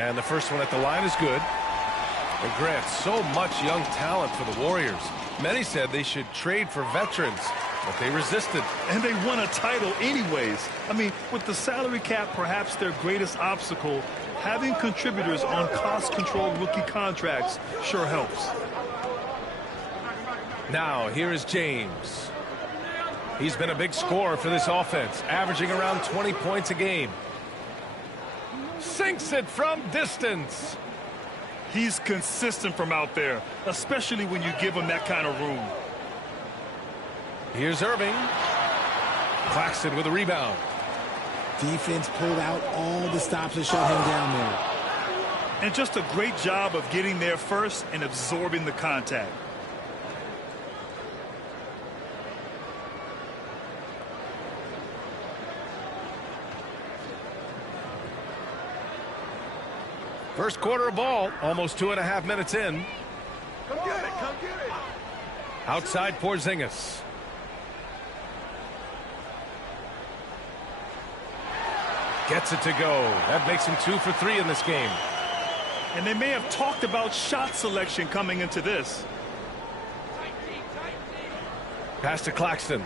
And the first one at the line is good. And Grant, so much young talent for the Warriors. Many said they should trade for veterans, but they resisted. And they won a title anyways. I mean, with the salary cap perhaps their greatest obstacle, having contributors on cost-controlled rookie contracts sure helps. Now, here is James. He's been a big scorer for this offense, averaging around 20 points a game. Sinks it from distance. He's consistent from out there, especially when you give him that kind of room. Here's Irving. Claxton with a rebound. Defense pulled out all the stops to shut him down there. And just a great job of getting there first and absorbing the contact. First quarter of ball, almost 2.5 minutes in. Come get it, come get it. Outside Porzingis. Gets it to go. That makes him 2 for 3 in this game. And they may have talked about shot selection coming into this. Pass to Claxton.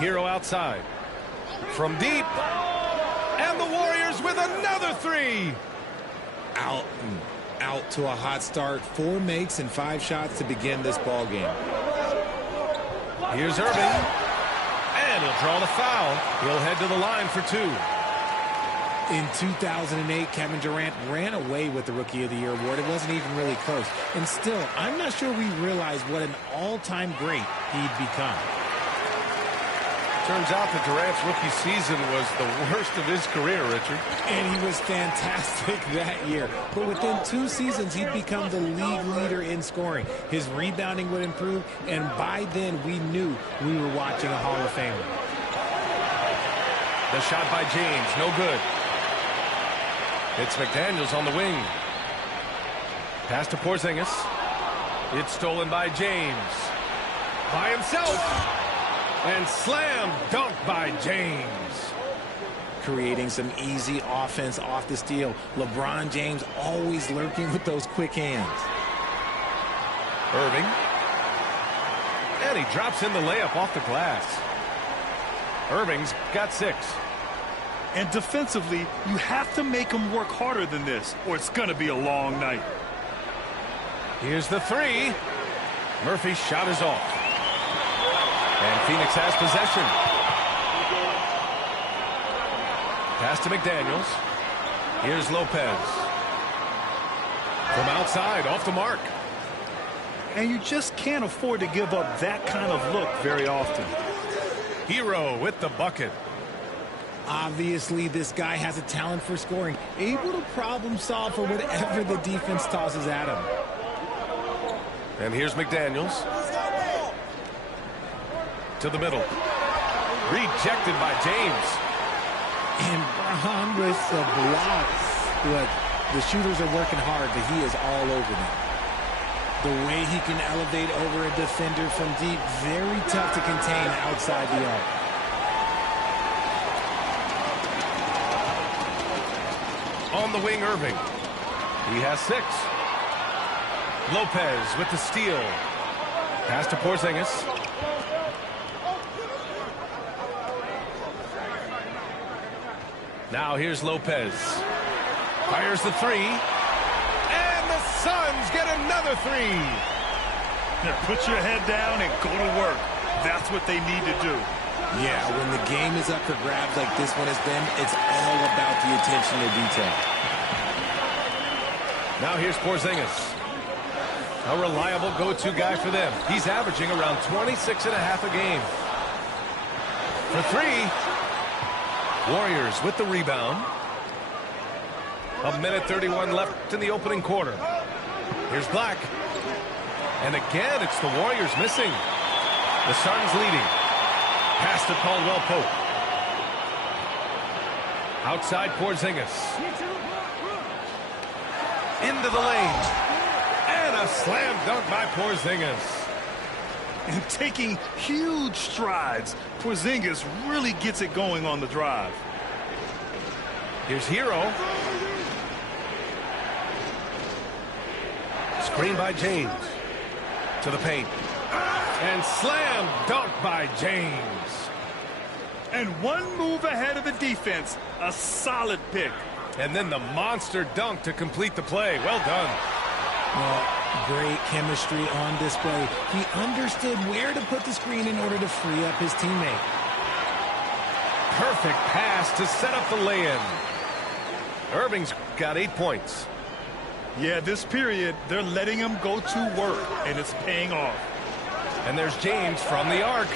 Hero outside. From deep. And the Warriors with another 3. Out to a hot start. 4 makes and 5 shots to begin this ball game. Here's Irving. And he'll draw the foul. He'll head to the line for 2. In 2008, Kevin Durant ran away with the Rookie of the Year award. It wasn't even really close. And still, I'm not sure we realize what an all-time great he'd become. Turns out that Durant's rookie season was the worst of his career, Richard. And he was fantastic that year. But within 2 seasons, he'd become the league leader in scoring. His rebounding would improve, and by then, we knew we were watching a Hall of Famer. The shot by James, no good. It's McDaniels on the wing. Pass to Porzingis. It's stolen by James. By himself. And slam dunk by James. Creating some easy offense off the steal. LeBron James always lurking with those quick hands. Irving. And he drops in the layup off the glass. Irving's got 6. And defensively, you have to make him work harder than this, or it's going to be a long night. Here's the 3. Murphy's shot is off. And Phoenix has possession. Pass to McDaniels. Here's Lopez. From outside, off the mark. And you just can't afford to give up that kind of look very often. Hero with the bucket. Obviously, this guy has a talent for scoring, able to problem solve for whatever the defense tosses at him. And here's McDaniels. To the middle. Rejected by James. And Braun with the blocks. Look, the shooters are working hard, but he is all over them. The way he can elevate over a defender from deep, very tough to contain outside the arc. On the wing, Irving. He has 6. Lopez with the steal. Pass to Porzingis. Now here's Lopez. Fires the 3. And the Suns get another 3. Now put your head down and go to work. That's what they need to do. Yeah, when the game is up for grabs like this one has been, it's all about the attention to detail. Now here's Porzingis. A reliable go-to guy for them. He's averaging around 26.5 a game. For 3. Warriors with the rebound. 1:31 left in the opening quarter. Here's Black. And again, it's the Warriors missing. The Suns leading. Pass to Caldwell Pope. Outside Porzingis. Into the lane. And a slam dunk by Porzingis. And taking huge strides, Porzingis really gets it going on the drive. Here's Hero. Screen by James. To the paint. And slam dunk by James. And one move ahead of the defense. A solid pick. And then the monster dunk to complete the play. Well done. Well, great chemistry on display. He understood where to put the screen in order to free up his teammate. Perfect pass to set up the lay-in. Irving's got 8 points. Yeah, this period, they're letting him go to work, and it's paying off. And there's James from the arc.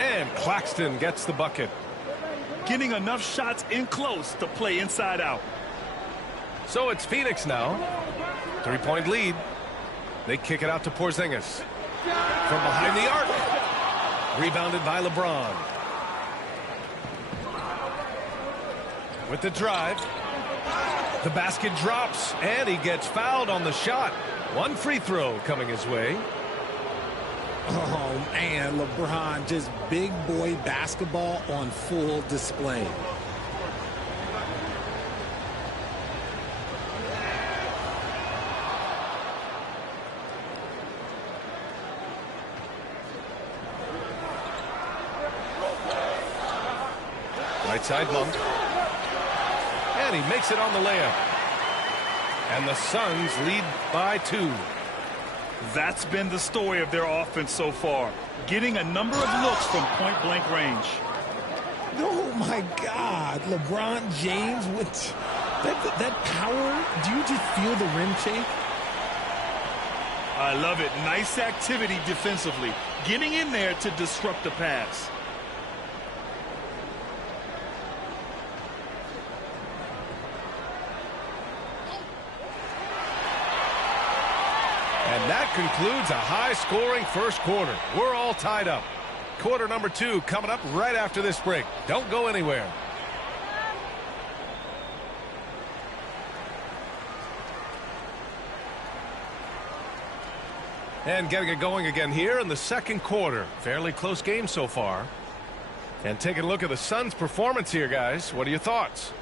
And Claxton gets the bucket. Getting enough shots in close to play inside out. So it's Phoenix now. 3-point lead. They kick it out to Porzingis. From behind the arc. Rebounded by LeBron. With the drive. The basket drops, and he gets fouled on the shot. One free throw coming his way. Oh, man, LeBron, just big boy basketball on full display. Right side Monk. And he makes it on the layup. And the Suns lead by 2. That's been the story of their offense so far. Getting a number of looks from point-blank range. Oh, my God. LeBron James with that power. Do you just feel the rim shake? I love it. Nice activity defensively. Getting in there to disrupt the pass. And that concludes a high-scoring first quarter. We're all tied up. Quarter number 2 coming up right after this break. Don't go anywhere. And getting it going again here in the second quarter. Fairly close game so far. And taking a look at the Suns' performance here, guys. What are your thoughts?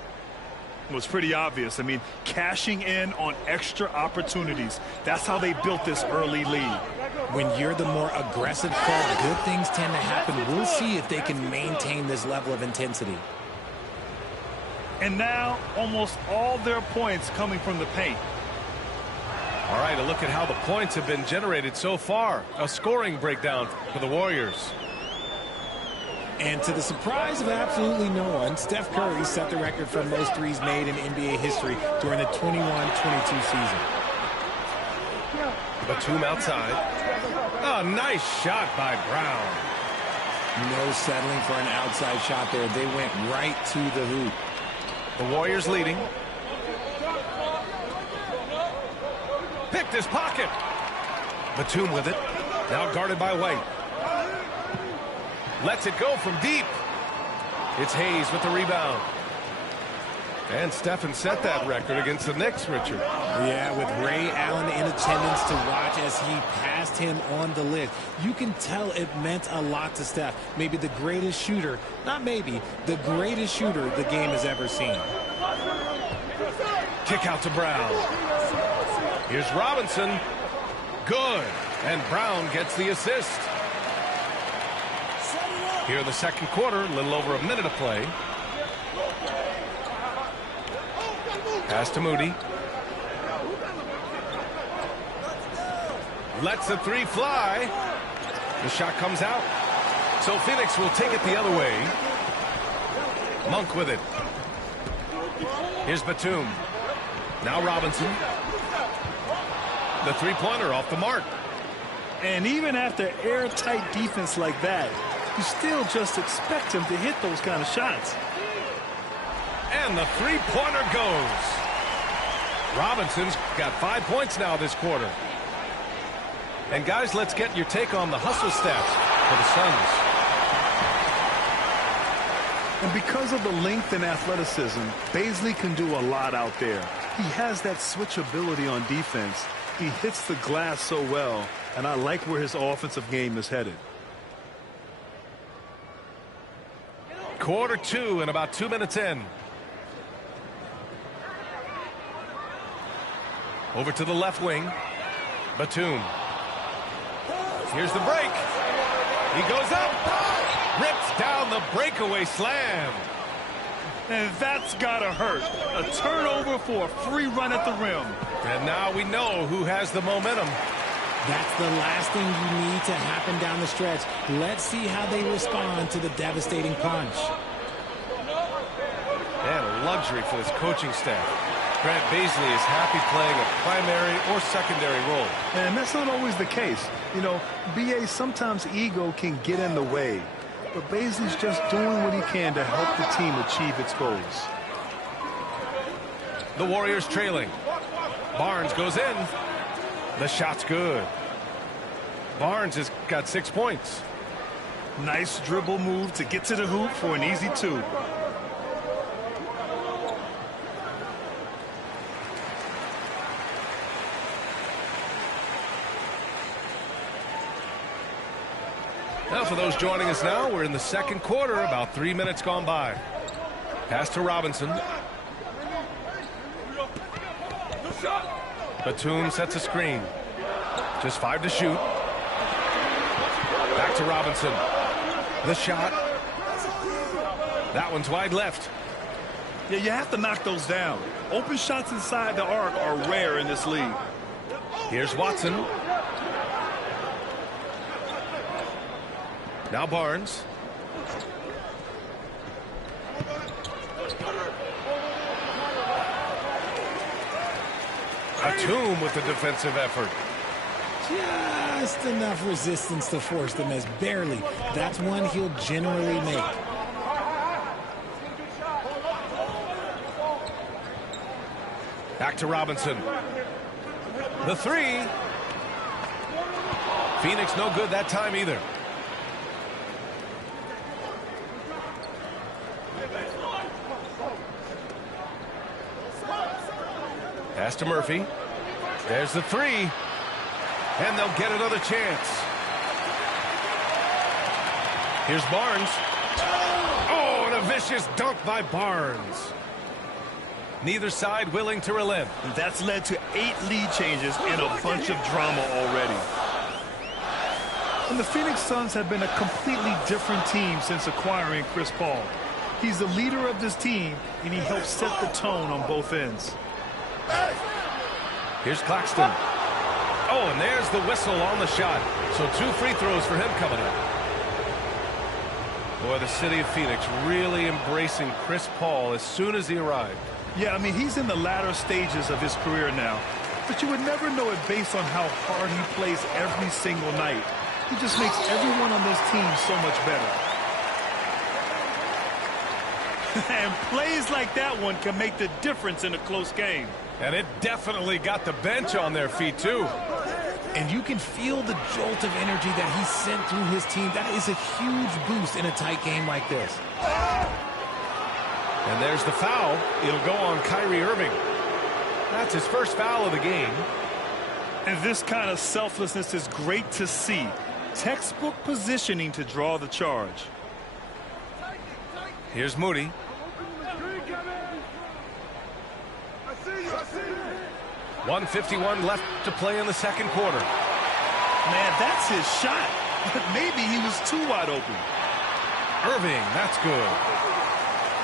It was pretty obvious. I mean, cashing in on extra opportunities. That's how they built this early lead. When you're the more aggressive club, good things tend to happen. We'll see if they can maintain this level of intensity. And now, almost all their points coming from the paint. All right, a look at how the points have been generated so far. A scoring breakdown for the Warriors. And to the surprise of absolutely no one, Steph Curry set the record for most threes made in NBA history during the 21-22 season. Batum outside. Oh, nice shot by Brown. No settling for an outside shot there. They went right to the hoop. The Warriors leading. Picked his pocket. Batum with it. Now guarded by White. Lets it go from deep. It's Hayes with the rebound. And Stephen set that record against the Knicks, Richard. Yeah, with Ray Allen in attendance to watch as he passed him on the list. You can tell it meant a lot to Steph. Maybe the greatest shooter, not maybe, the greatest shooter the game has ever seen. Kick out to Brown. Here's Robinson. Good. And Brown gets the assist. Here in the second quarter, a little over a minute of play. Pass to Moody. Lets the three fly. The shot comes out. So Phoenix will take it the other way. Monk with it. Here's Batum. Now Robinson. The three-pointer off the mark. And even after airtight defense like that, you still just expect him to hit those kind of shots. And the three-pointer goes. Robinson's got 5 points now this quarter. And guys, let's get your take on the hustle stats for the Suns. And because of the length and athleticism, Bazley can do a lot out there. He has that switchability on defense. He hits the glass so well, and I like where his offensive game is headed. Quarter 2 and about 2 minutes in. Over to the left wing. Batum. Here's the break. He goes up. Rips down the breakaway slam. And that's gotta hurt. A turnover for a free run at the rim. And now we know who has the momentum. That's the last thing you need to happen down the stretch. Let's see how they respond to the devastating punch. And a luxury for this coaching staff. Grant Bazley is happy playing a primary or secondary role. And that's not always the case. You know, B.A., sometimes ego can get in the way. But Bazley's just doing what he can to help the team achieve its goals. The Warriors trailing. Barnes goes in. The shot's good. Barnes has got 6 points. Nice dribble move to get to the hoop for an easy 2. Now for those joining us now, we're in the second quarter, about 3 minutes gone by. Pass to Robinson. Batum sets a screen. Just 5 to shoot. Back to Robinson. The shot. That one's wide left. Yeah, you have to knock those down. Open shots inside the arc are rare in this league. Here's Watson. Now Barnes. Batum with the defensive effort. Just enough resistance to force the miss. Barely. That's one he'll generally make. Back to Robinson. The 3. Phoenix no good that time either. Pass to Murphy. There's the 3. And they'll get another chance. Here's Barnes. Oh, and a vicious dunk by Barnes. Neither side willing to relent. That's led to 8 lead changes and a bunch of drama already. And the Phoenix Suns have been a completely different team since acquiring Chris Paul. He's the leader of this team, and he helps set the tone on both ends. Here's Claxton. Oh, and there's the whistle on the shot. So 2 free throws for him coming up. Boy, the city of Phoenix really embracing Chris Paul as soon as he arrived. Yeah, I mean, he's in the latter stages of his career now. But you would never know it based on how hard he plays every single night. He just makes everyone on this team so much better. And plays like that one can make the difference in a close game. And it definitely got the bench on their feet, too. And you can feel the jolt of energy that he sent through his team. That is a huge boost in a tight game like this. And there's the foul. It'll go on Kyrie Irving. That's his first foul of the game. And this kind of selflessness is great to see. Textbook positioning to draw the charge. Here's Moody. 1:51 left to play in the second quarter. Man, that's his shot. Maybe he was too wide open. Irving, that's good.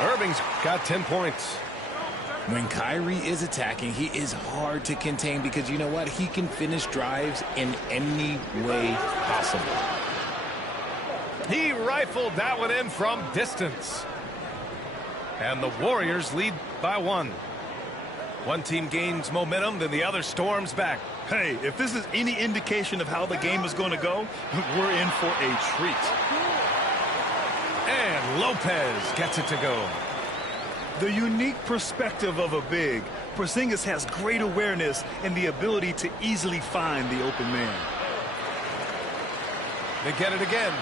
Irving's got 10 points. When Kyrie is attacking, he is hard to contain because you know what? He can finish drives in any way possible. He rifled that one in from distance. And the Warriors lead by 1. One team gains momentum, then the other storms back. Hey, if this is any indication of how the game is going to go, we're in for a treat. And Lopez gets it to go. The unique perspective of a big. Porzingis has great awareness and the ability to easily find the open man. They get it again.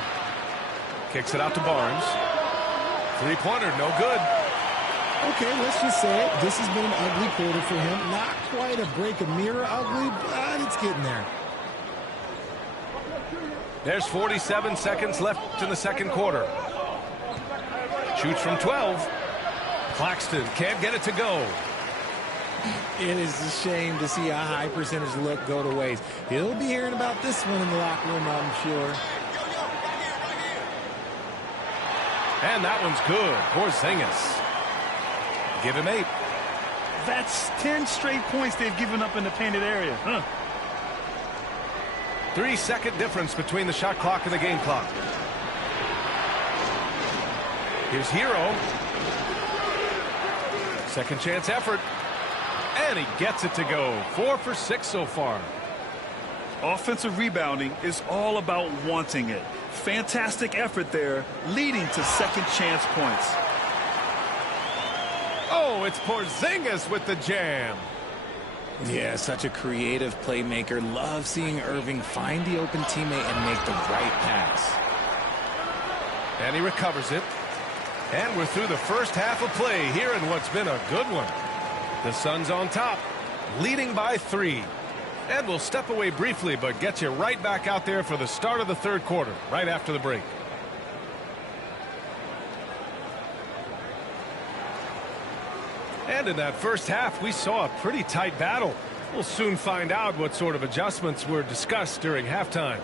Kicks it out to Barnes. Three-pointer, no good. Okay, let's just say it. This has been an ugly quarter for him. Not quite a break a mirror ugly, but it's getting there. There's 47 seconds left in the second quarter. Shoots from 12. Claxton can't get it to go. It is a shame to see a high percentage look go to waste. He'll be hearing about this one in the locker room, I'm sure. And that one's good. Porzingis. Give him 8. That's 10 straight points they've given up in the painted area. 3-second difference between the shot clock and the game clock. Here's Hero. Second chance effort. And he gets it to go. 4 for 6 so far. Offensive rebounding is all about wanting it. Fantastic effort there, leading to second chance points. Oh, it's Porzingis with the jam. Yeah, such a creative playmaker. Love seeing Irving find the open teammate and make the right pass. And he recovers it. And we're through the first half of play here in what's been a good one. The Suns on top, leading by 3. And we'll step away briefly, but get you right back out there for the start of the third quarter, right after the break. And in that first half, we saw a pretty tight battle. We'll soon find out what sort of adjustments were discussed during halftime.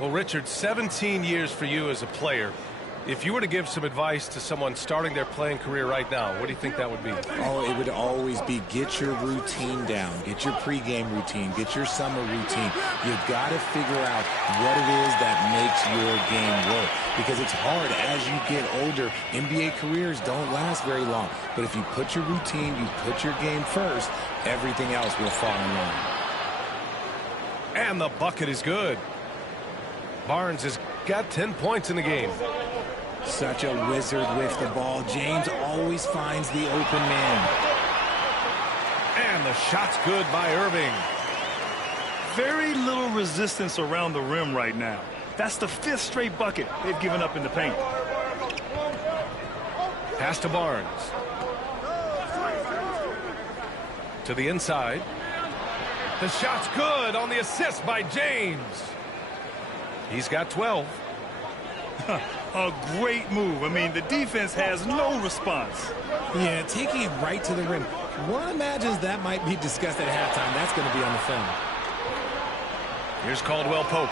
Well, Richard, 17 years for you as a player. If you were to give some advice to someone starting their playing career right now, what do you think that would be? Oh, it would always be get your routine down. Get your pregame routine. Get your summer routine. You've got to figure out what it is that makes your game work. Because it's hard as you get older. NBA careers don't last very long. But if you put your routine, you put your game first, everything else will fall in line. And the bucket is good. Barnes has got 10 points in the game. Such a wizard with the ball. James always finds the open man. And the shot's good by Irving. Very little resistance around the rim right now. That's the 5th straight bucket they've given up in the paint. Pass to Barnes. To the inside. The shot's good on the assist by James. He's got 12. A great move. I mean, the defense has no response. Yeah, taking it right to the rim. One imagines that might be discussed at halftime. That's going to be on the film. Here's Caldwell Pope.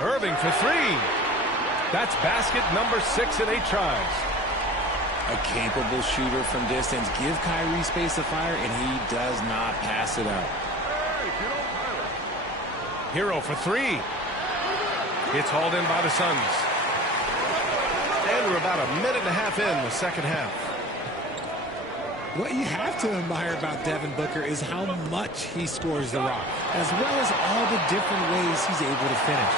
Irving for 3. That's basket number 6 in 8 tries. A capable shooter from distance. Give Kyrie space to fire, and he does not pass it up. Hero for 3. It's hauled in by the Suns. And we're about a minute and a half in the second half. What you have to admire about Devin Booker is how much he scores the rock, as well as all the different ways he's able to finish.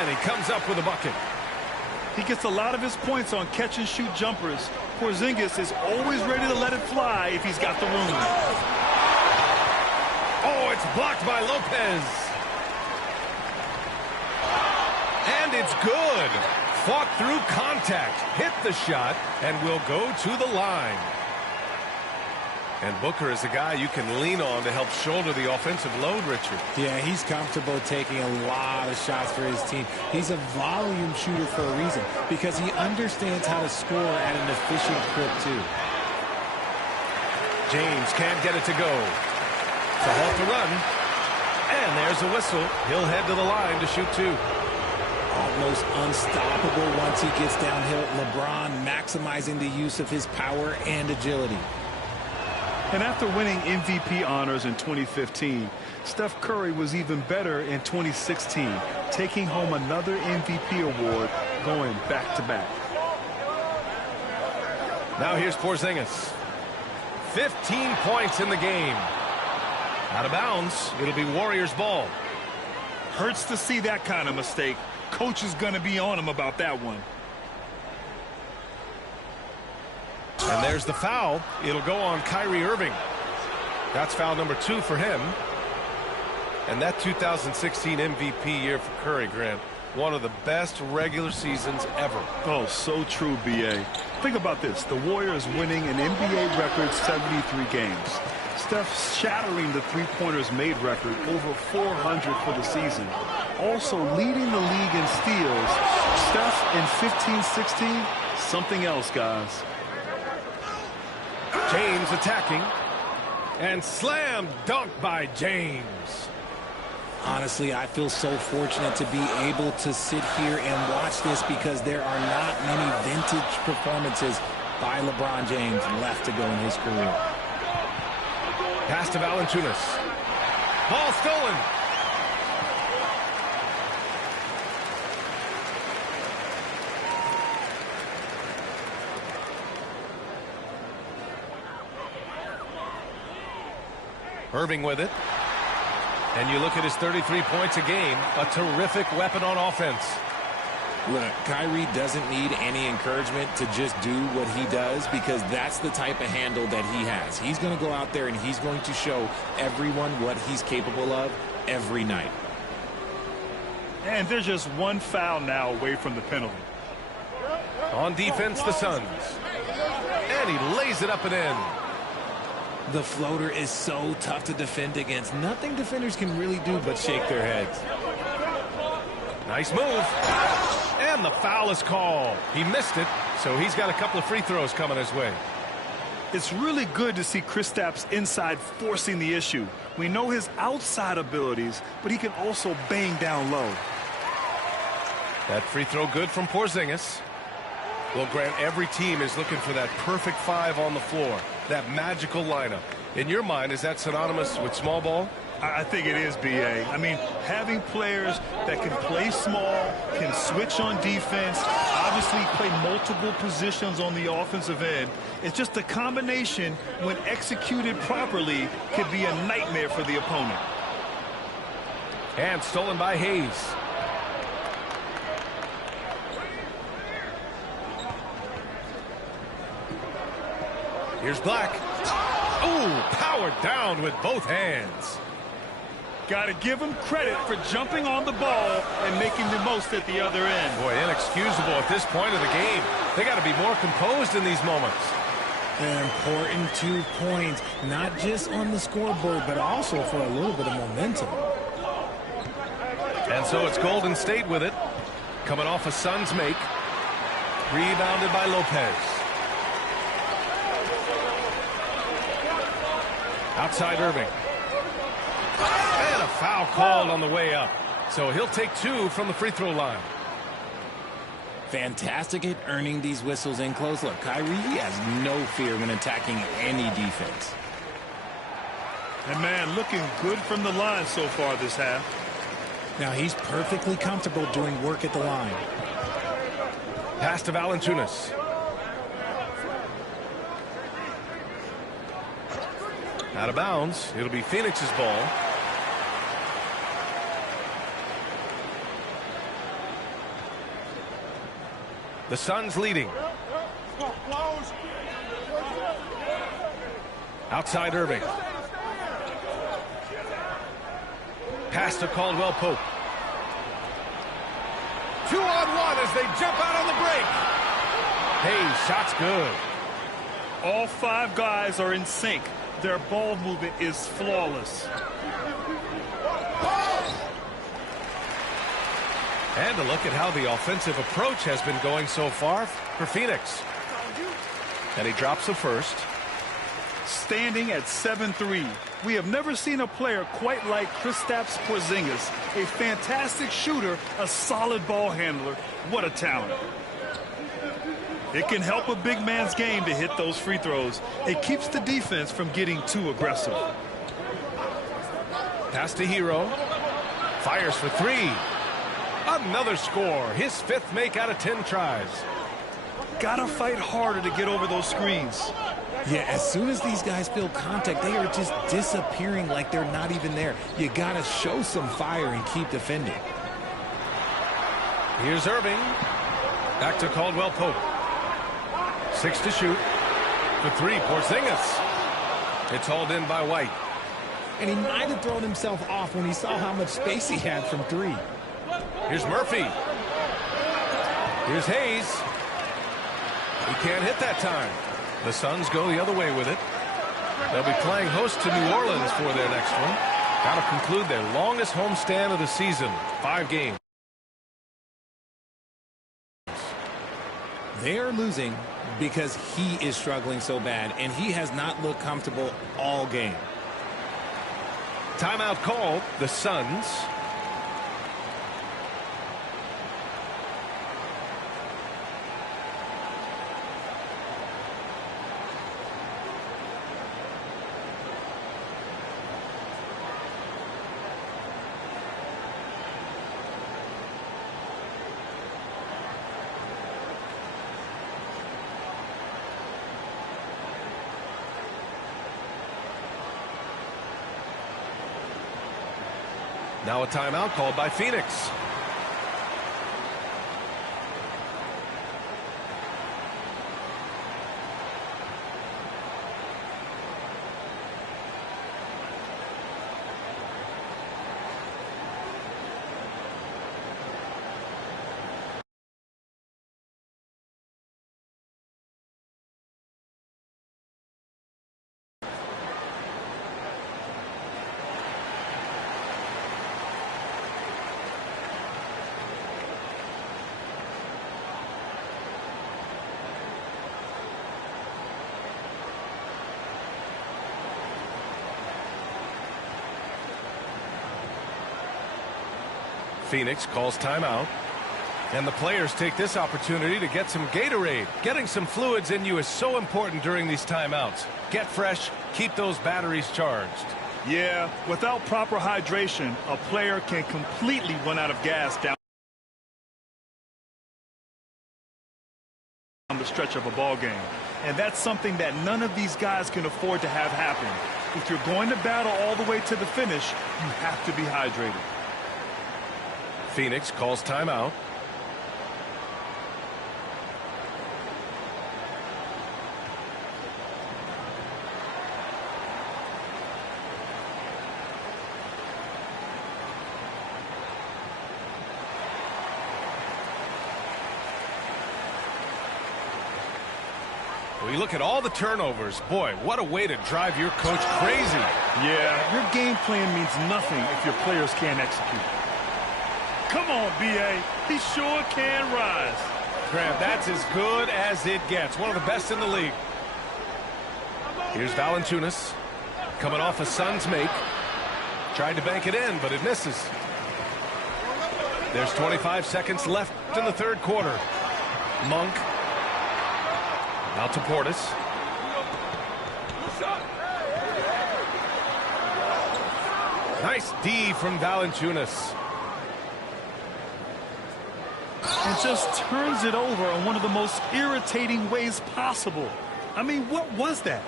And he comes up with a bucket. He gets a lot of his points on catch-and-shoot jumpers. Porzingis is always ready to let it fly if he's got the room. Oh, it's blocked by Lopez. And it's good. Fought through contact, hit the shot, and will go to the line. And Booker is a guy you can lean on to help shoulder the offensive load, Richard. Yeah, he's comfortable taking a lot of shots for his team. He's a volume shooter for a reason, because he understands how to score at an efficient clip, too. James can't get it to go. To halt the run. And there's a whistle. He'll head to the line to shoot 2. Almost unstoppable once he gets downhill. LeBron maximizing the use of his power and agility. And after winning MVP honors in 2015, Steph Curry was even better in 2016, taking home another MVP award, going back-to-back. Now here's Porzingis. 15 points in the game. Out of bounds. It'll be Warriors ball. Hurts to see that kind of mistake. Coach is going to be on him about that one. And there's the foul. It'll go on Kyrie Irving. That's foul number 2 for him. And that 2016 MVP year for Curry, Grant, one of the best regular seasons ever. Oh, so true, B.A. Think about this. The Warriors winning an NBA record 73 games. Steph shattering the three-pointers made record, over 400 for the season. Also leading the league in steals. Steph in 15-16, something else, guys. James attacking. And slam dunk by James. Honestly, I feel so fortunate to be able to sit here and watch this because there are not many vintage performances by LeBron James left to go in his career. Pass to Valanciunas. Ball stolen. Irving with it. And you look at his 33 points a game, a terrific weapon on offense. Look, Kyrie doesn't need any encouragement to just do what he does because that's the type of handle that he has. He's going to go out there and he's going to show everyone what he's capable of every night. And there's just one foul now away from the penalty. On defense, the Suns. And he lays it up and in. The floater is so tough to defend against. Nothing defenders can really do but shake their heads. Nice move. And the foul is called. He missed it, so he's got a couple of free throws coming his way. It's really good to see Kristaps inside forcing the issue. We know his outside abilities, but he can also bang down low. That free throw good from Porzingis. Well, Grant, every team is looking for that perfect five on the floor, that magical lineup. In your mind, is that synonymous with small ball? I think it is, B.A. I mean, having players that can play small, can switch on defense, obviously play multiple positions on the offensive end. It's just a combination, when executed properly, could be a nightmare for the opponent. And stolen by Hayes. Here's Black. Ooh, powered down with both hands. Got to give him credit for jumping on the ball and making the most at the other end. Boy, inexcusable at this point of the game. They got to be more composed in these moments. An important 2 points, not just on the scoreboard, but also for a little bit of momentum. And so it's Golden State with it. Coming off a Suns make. Rebounded by Lopez. Outside Irving. And a foul called on the way up. So he'll take 2 from the free throw line. Fantastic at earning these whistles in close. Look, Kyrie has no fear when attacking any defense. And, man, looking good from the line so far this half. Now, he's perfectly comfortable doing work at the line. Pass to Valanciunas. Out of bounds. It'll be Phoenix's ball. The Suns leading. Outside Irving. Pass to Caldwell Pope. 2-on-1 as they jump out on the break. Hey, shot's good. All 5 guys are in sync. Their ball movement is flawless. And a look at how the offensive approach has been going so far for Phoenix. And he drops the first. Standing at 7-3. We have never seen a player quite like Kristaps Porzingis. A fantastic shooter, a solid ball handler. What a talent. It can help a big man's game to hit those free throws. It keeps the defense from getting too aggressive. Pass to Hero. Fires for 3. Another score. His 5th make out of 10 tries. Gotta fight harder to get over those screens. Yeah, as soon as these guys feel contact, they are just disappearing like they're not even there. You gotta show some fire and keep defending. Here's Irving. Back to Caldwell Pope. 6 to shoot. For 3, Porzingis. It's hauled in by White. And he might have thrown himself off when he saw how much space he had from 3. Here's Murphy. Here's Hayes. He can't hit that time. The Suns go the other way with it. They'll be playing host to New Orleans for their next one. That'll conclude their longest homestand of the season. 5 games. They are losing because he is struggling so bad, and he has not looked comfortable all game. Timeout called, the Suns. Now a timeout called by Phoenix. Phoenix calls timeout, and the players take this opportunity to get some Gatorade. Getting some fluids in you is so important during these timeouts. Get fresh, keep those batteries charged. Yeah, without proper hydration, a player can completely run out of gas down the stretch of a ball game. And that's something that none of these guys can afford to have happen. If you're going to battle all the way to the finish, you have to be hydrated. Phoenix calls timeout. We look at all the turnovers. Boy, what a way to drive your coach crazy. Yeah, your game plan means nothing if your players can't execute. Come on, B.A. He sure can rise. Graham, that's as good as it gets. One of the best in the league. Here's Valanciunas coming off a Suns make. Tried to bank it in, but it misses. There's 25 seconds left in the third quarter. Monk. Out to Portis. Nice D from Valanciunas. And just turns it over in one of the most irritating ways possible. I mean, what was that?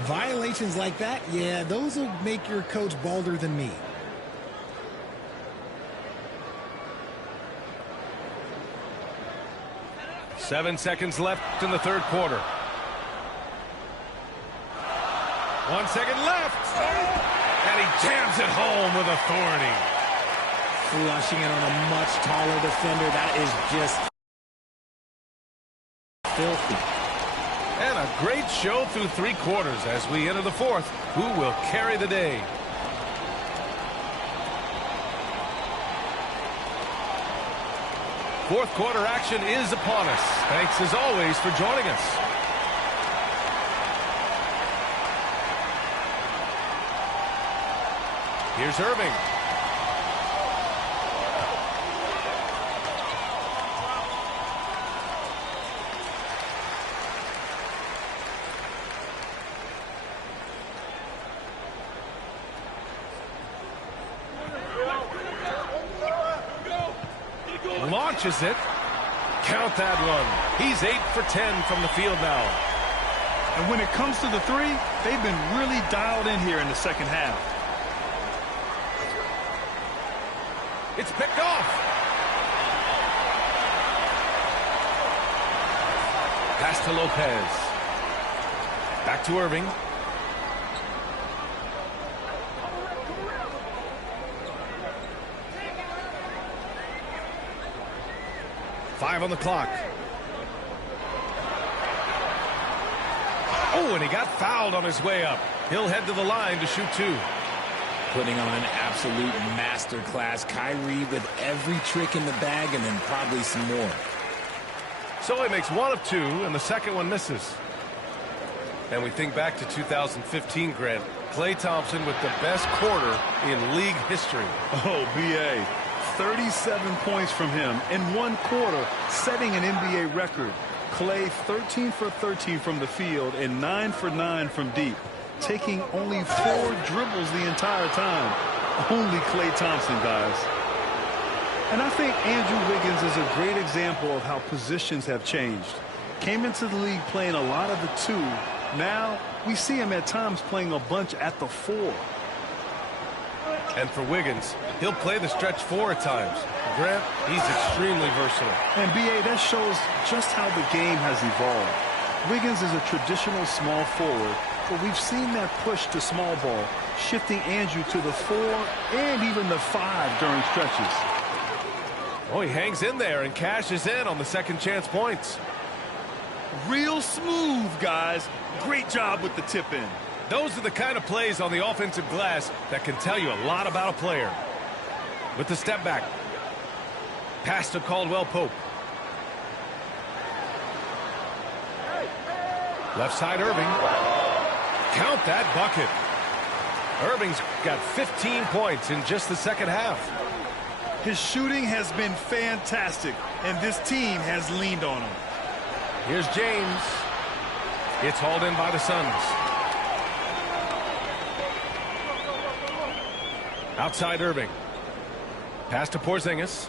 Violations like that, yeah, those will make your coach bolder than me. Seven seconds left in the third quarter. 1 second left. And he jams it home with authority. Flushing it on a much taller defender. That is just filthy. And a great show through three quarters as we enter the fourth. Who will carry the day? Fourth quarter action is upon us. Thanks as always for joining us. Here's Irving. Launches it. Count that one. He's 8 for 10 from the field now. And when it comes to the three, they've been really dialed in here in the second half. It's picked off. Pass to Lopez. Back to Irving. Five on the clock. Oh, and he got fouled on his way up. He'll head to the line to shoot two. Putting on an absolute masterclass. Kyrie with every trick in the bag and then probably some more. So he makes one of two, and the second one misses. And we think back to 2015, Grant. Klay Thompson with the best quarter in league history. Oh, B.A. 37 points from him in one quarter, setting an NBA record. Klay 13 for 13 from the field and 9 for 9 from deep, taking only 4 dribbles the entire time. Only Klay Thompson, guys. And I think Andrew Wiggins is a great example of how positions have changed. Came into the league playing a lot of the 2. Now we see him at times playing a bunch at the 4. And for Wiggins, he'll play the stretch 4 at times. Grant, he's extremely versatile. And B.A., that shows just how the game has evolved. Wiggins is a traditional small forward, but we've seen that push to small ball, shifting Andrew to the 4 and even the 5 during stretches. Oh, he hangs in there and cashes in on the second chance points. Real smooth, guys. Great job with the tip-in. Those are the kind of plays on the offensive glass that can tell you a lot about a player. With the step back. Pass to Caldwell Pope. Left side Irving. Count that bucket. Irving's got 15 points in just the second half. His shooting has been fantastic, and this team has leaned on him. Here's James. It's hauled in by the Suns. Outside Irving. Pass to Porzingis.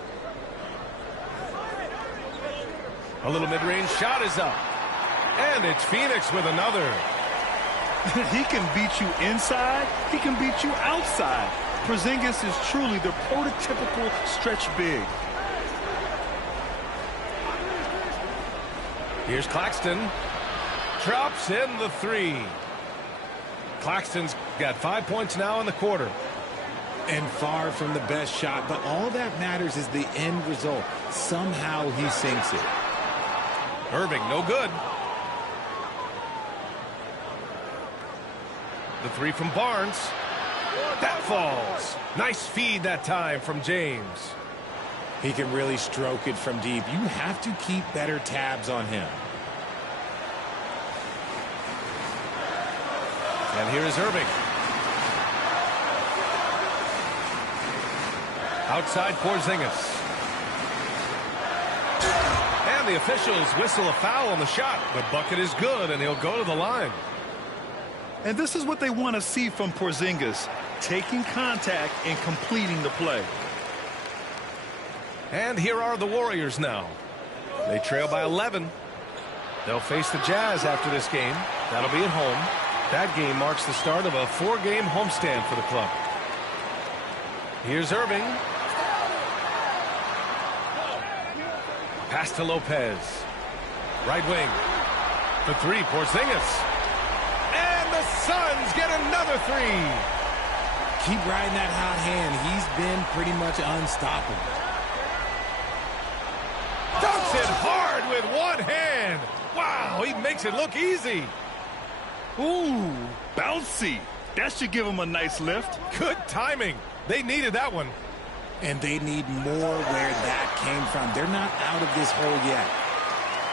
A little mid-range shot is up. And it's Phoenix with another. He can beat you inside. He can beat you outside. Porzingis is truly the prototypical stretch big. Here's Claxton. Drops in the 3. Claxton's got 5 points now in the quarter. And far from the best shot, but all that matters is the end result. Somehow he sinks it. Irving, no good. The 3 from Barnes. That falls. Nice feed that time from James. He can really stroke it from deep. You have to keep better tabs on him. And here is Irving. Outside Porzingis. And the officials whistle a foul on the shot. The bucket is good, and he'll go to the line. And this is what they want to see from Porzingis, taking contact and completing the play. And here are the Warriors now. They trail by 11. They'll face the Jazz after this game. That'll be at home. That game marks the start of a 4-game homestand for the club. Here's Irving. Pass to Lopez. Right wing. The 3, Porzingis. And the Suns get another 3. Keep riding that hot hand. He's been pretty much unstoppable. Dunks it hard with one hand. Wow, he makes it look easy. Ooh, bouncy. That should give him a nice lift. Good timing. They needed that one. And they need more where that came from. They're not out of this hole yet.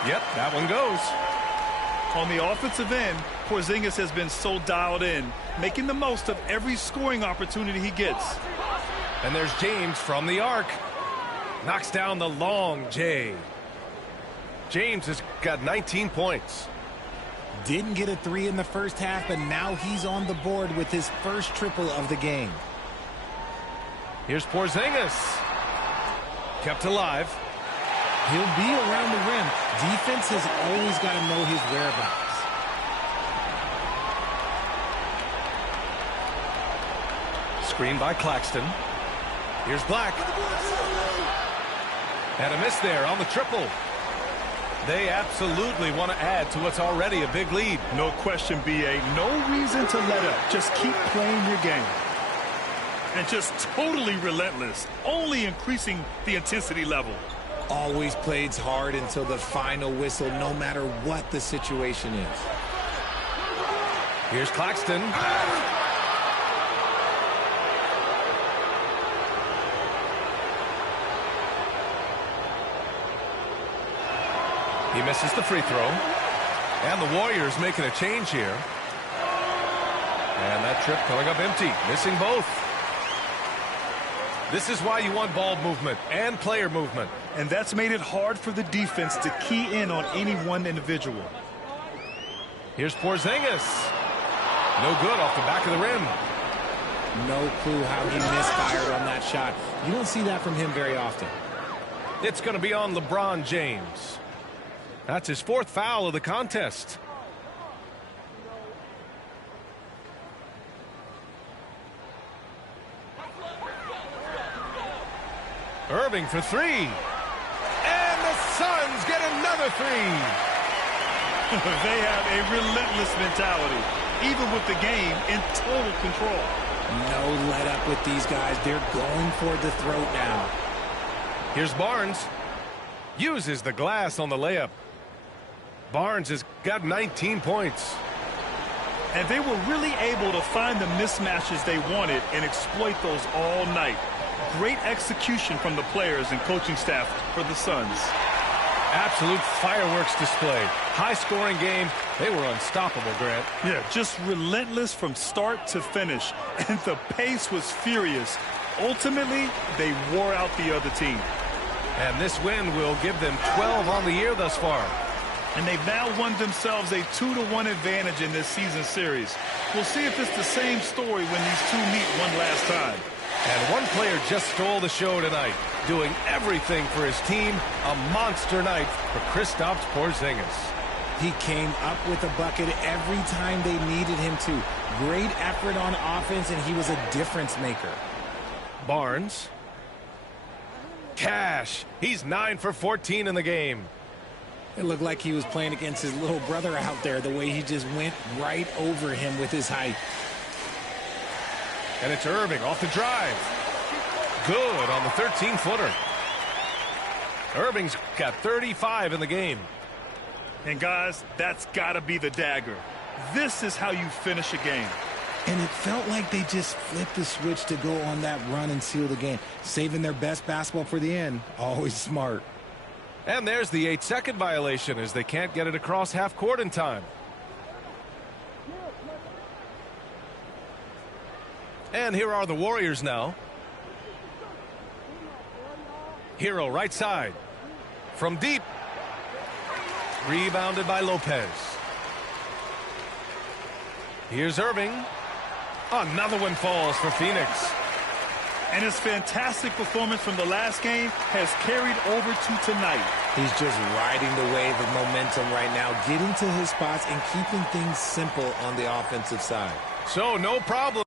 Yep, that one goes. On the offensive end, Porzingis has been so dialed in, making the most of every scoring opportunity he gets. And there's James from the arc. Knocks down the long J. James has got 19 points. Didn't get a 3 in the first half, but now he's on the board with his first triple of the game. Here's Porzingis. Kept alive. He'll be around the rim. Defense has always got to know his whereabouts. Screen by Claxton. Here's Black. And a miss there on the triple. They absolutely want to add to what's already a big lead. No question, B.A. No reason to let up. Just keep playing your game. And just totally relentless, only increasing the intensity level. Always plays hard until the final whistle, no matter what the situation is. Here's Claxton. He misses the free throw. And the Warriors making a change here. And that trip coming up empty, missing both. This is why you want ball movement and player movement. And that's made it hard for the defense to key in on any one individual. Here's Porzingis. No good off the back of the rim. No clue how he misfired on that shot. You don't see that from him very often. It's going to be on LeBron James. That's his 4th foul of the contest. Irving for 3. And the Suns get another 3. They have a relentless mentality, even with the game in total control. No let up with these guys. They're going for the throat now. Here's Barnes. Uses the glass on the layup. Barnes has got 19 points. And they were really able to find the mismatches they wanted and exploit those all night. Great execution from the players and coaching staff for the Suns. Absolute fireworks display. High-scoring game. They were unstoppable, Grant. Yeah, just relentless from start to finish. And the pace was furious. Ultimately, they wore out the other team. And this win will give them 12 on the year thus far. And they've now won themselves a 2-1 advantage in this season series. We'll see if it's the same story when these two meet one last time. And one player just stole the show tonight, doing everything for his team. A monster night for Kristaps Porzingis. He came up with a bucket every time they needed him to. Great effort on offense, and he was a difference maker. Barnes. Cash. He's 9 for 14 in the game. It looked like he was playing against his little brother out there, the way he just went right over him with his height. And it's Irving off the drive. Good on the 13-footer. Irving's got 35 in the game. And guys, that's got to be the dagger. This is how you finish a game. And it felt like they just flipped the switch to go on that run and seal the game. Saving their best basketball for the end. Always smart. And there's the 8-second violation as they can't get it across half court in time. And here are the Warriors now. Hero right side. From deep. Rebounded by Lopez. Here's Irving. Another one falls for Phoenix. And his fantastic performance from the last game has carried over to tonight. He's just riding the wave of momentum right now, getting to his spots and keeping things simple on the offensive side. So no problem.